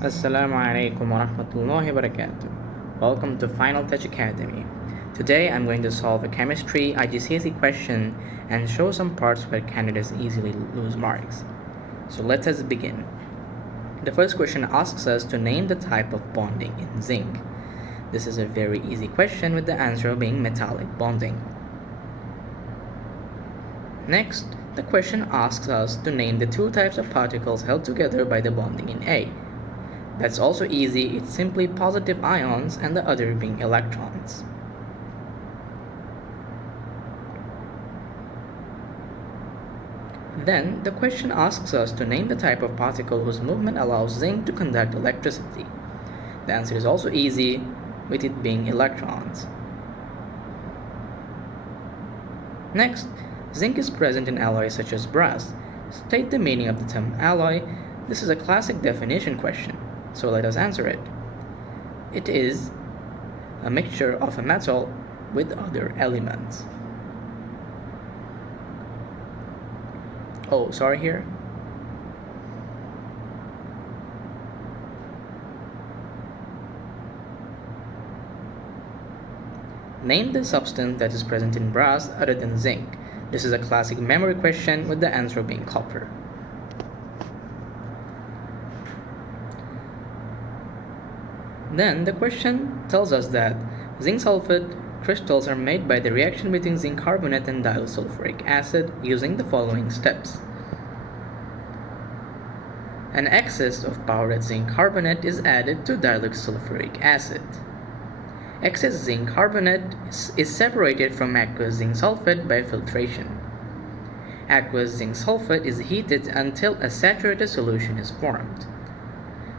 Assalamu alaikum wa rahmatullahi wa barakatuh. Welcome to Final Touch Academy. Today I'm going to solve a Chemistry IGCSE question and show some parts where candidates easily lose marks. So let us begin. The first question asks us to name the type of bonding in zinc. This is a very easy question with the answer being metallic bonding. Next, the question asks us to name the two types of particles held together by the bonding in A. That's also easy, it's simply positive ions and the other being electrons. Then, the question asks us to name the type of particle whose movement allows zinc to conduct electricity. The answer is also easy, with it being electrons. Next, zinc is present in alloys such as brass. State the meaning of the term alloy. This is a classic definition question, so let us answer it. It is a mixture of a metal with other elements. Oh, sorry here. Name the substance that is present in brass other than zinc. This is a classic memory question with the answer being copper. Then the question tells us that zinc sulfate crystals are made by the reaction between zinc carbonate and dilute sulfuric acid using the following steps. An excess of powdered zinc carbonate is added to dilute sulfuric acid. Excess zinc carbonate is separated from aqueous zinc sulfate by filtration. Aqueous zinc sulfate is heated until a saturated solution is formed.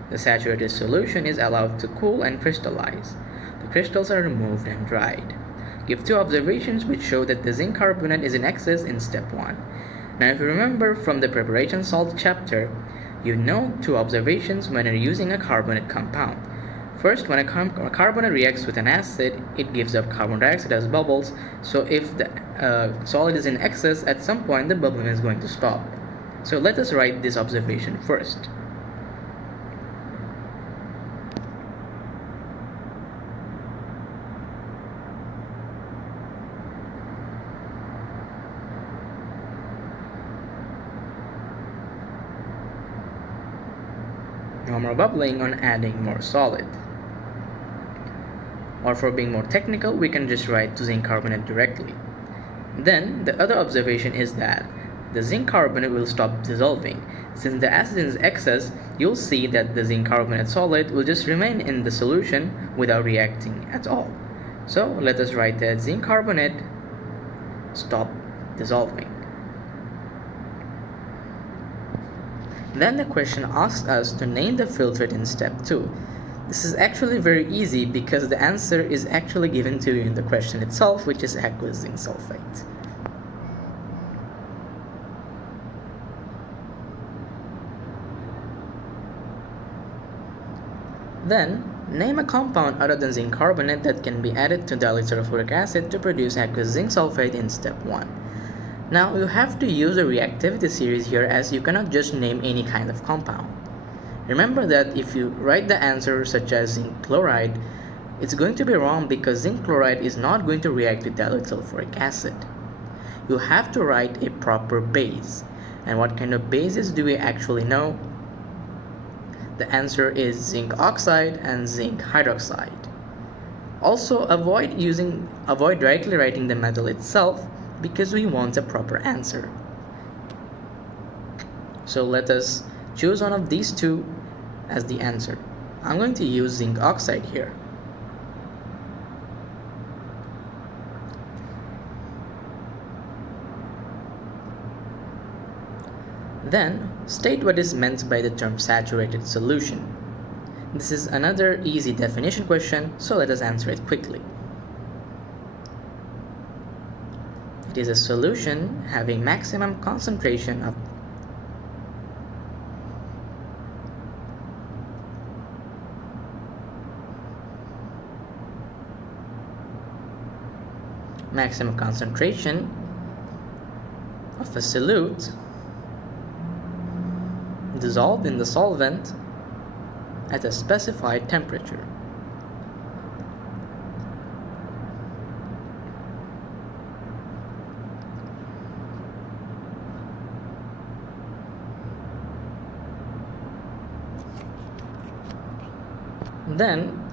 The saturated solution is allowed to cool and crystallize. The crystals are removed and dried. Give two observations which show that the zinc carbonate is in excess in step 1. Now if you remember from the preparation salt chapter, you know two observations when you're using a carbonate compound. First, when a carbonate reacts with an acid, it gives up carbon dioxide as bubbles, so if the solid is in excess, at some point the bubbling is going to stop. So let us write this observation first. No more bubbling on adding more solid. Or for being more technical, we can just write zinc carbonate directly. Then, the other observation is that the zinc carbonate will stop dissolving. Since the acid is excess, you'll see that the zinc carbonate solid will just remain in the solution without reacting at all. So, let us write that zinc carbonate stop dissolving. Then the question asks us to name the filtrate in step 2. This is actually very easy because the answer is actually given to you in the question itself, which is aqueous zinc sulfate. Then, name a compound other than zinc carbonate that can be added to dilute sulfuric acid to produce aqueous zinc sulfate in step 1. Now, you have to use a reactivity series here as you cannot just name any kind of compound. Remember that if you write the answer such as zinc chloride, it's going to be wrong because zinc chloride is not going to react with dilute sulfuric acid. You have to write a proper base. And what kind of bases do we actually know? The answer is zinc oxide and zinc hydroxide. Also, avoid directly writing the metal itself because we want a proper answer. So let us choose one of these two as the answer. I'm going to use zinc oxide here. Then, state what is meant by the term saturated solution. This is another easy definition question, so let us answer it quickly. It is a solution having maximum concentration of a solute dissolved in the solvent at a specified temperature. Then,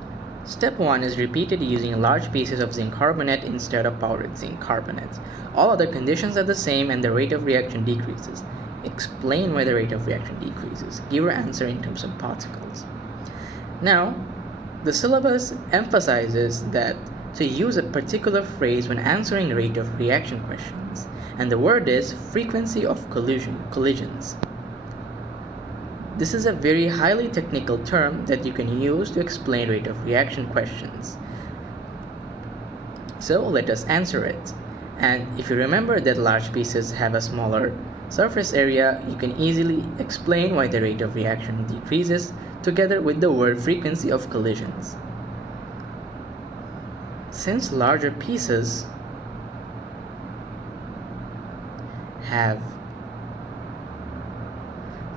step 1 is repeated using large pieces of zinc carbonate instead of powdered zinc carbonate. All other conditions are the same and the rate of reaction decreases. Explain why the rate of reaction decreases. Give your answer in terms of particles. Now, the syllabus emphasizes that to use a particular phrase when answering rate of reaction questions, and the word is frequency of collisions. This is a very highly technical term that you can use to explain rate of reaction questions. So let us answer it. And if you remember that large pieces have a smaller surface area, you can easily explain why the rate of reaction decreases together with the word frequency of collisions. Since larger pieces have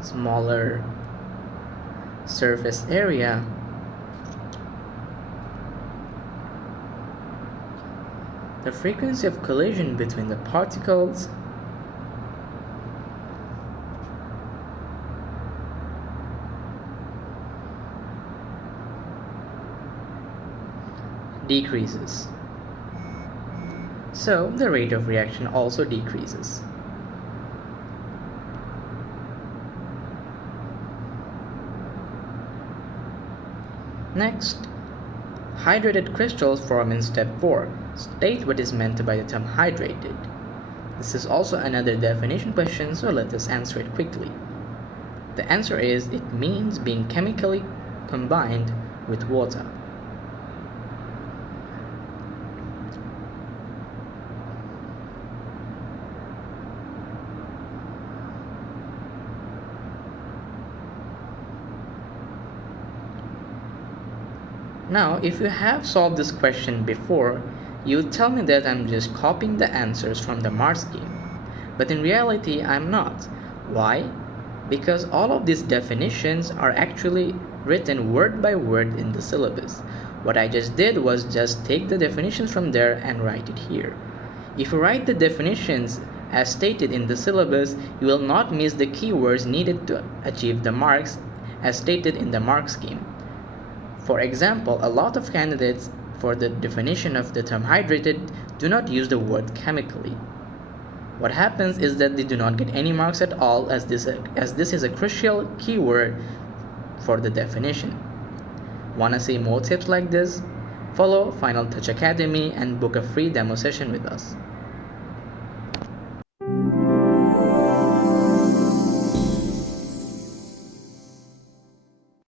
smaller surface area, the frequency of collision between the particles decreases. So the rate of reaction also decreases. Next, hydrated crystals form in step 4. State what is meant by the term hydrated. This is also another definition question, so let us answer it quickly. The answer is it means being chemically combined with water. Now, if you have solved this question before, you would tell me that I'm just copying the answers from the mark scheme. But in reality, I'm not. Why? Because all of these definitions are actually written word by word in the syllabus. What I just did was just take the definitions from there and write it here. If you write the definitions as stated in the syllabus, you will not miss the keywords needed to achieve the marks as stated in the mark scheme. For example, a lot of candidates for the definition of the term hydrated do not use the word chemically. What happens is that they do not get any marks at all as this is a crucial keyword for the definition. Wanna see more tips like this? Follow Final Touch Academy and book a free demo session with us.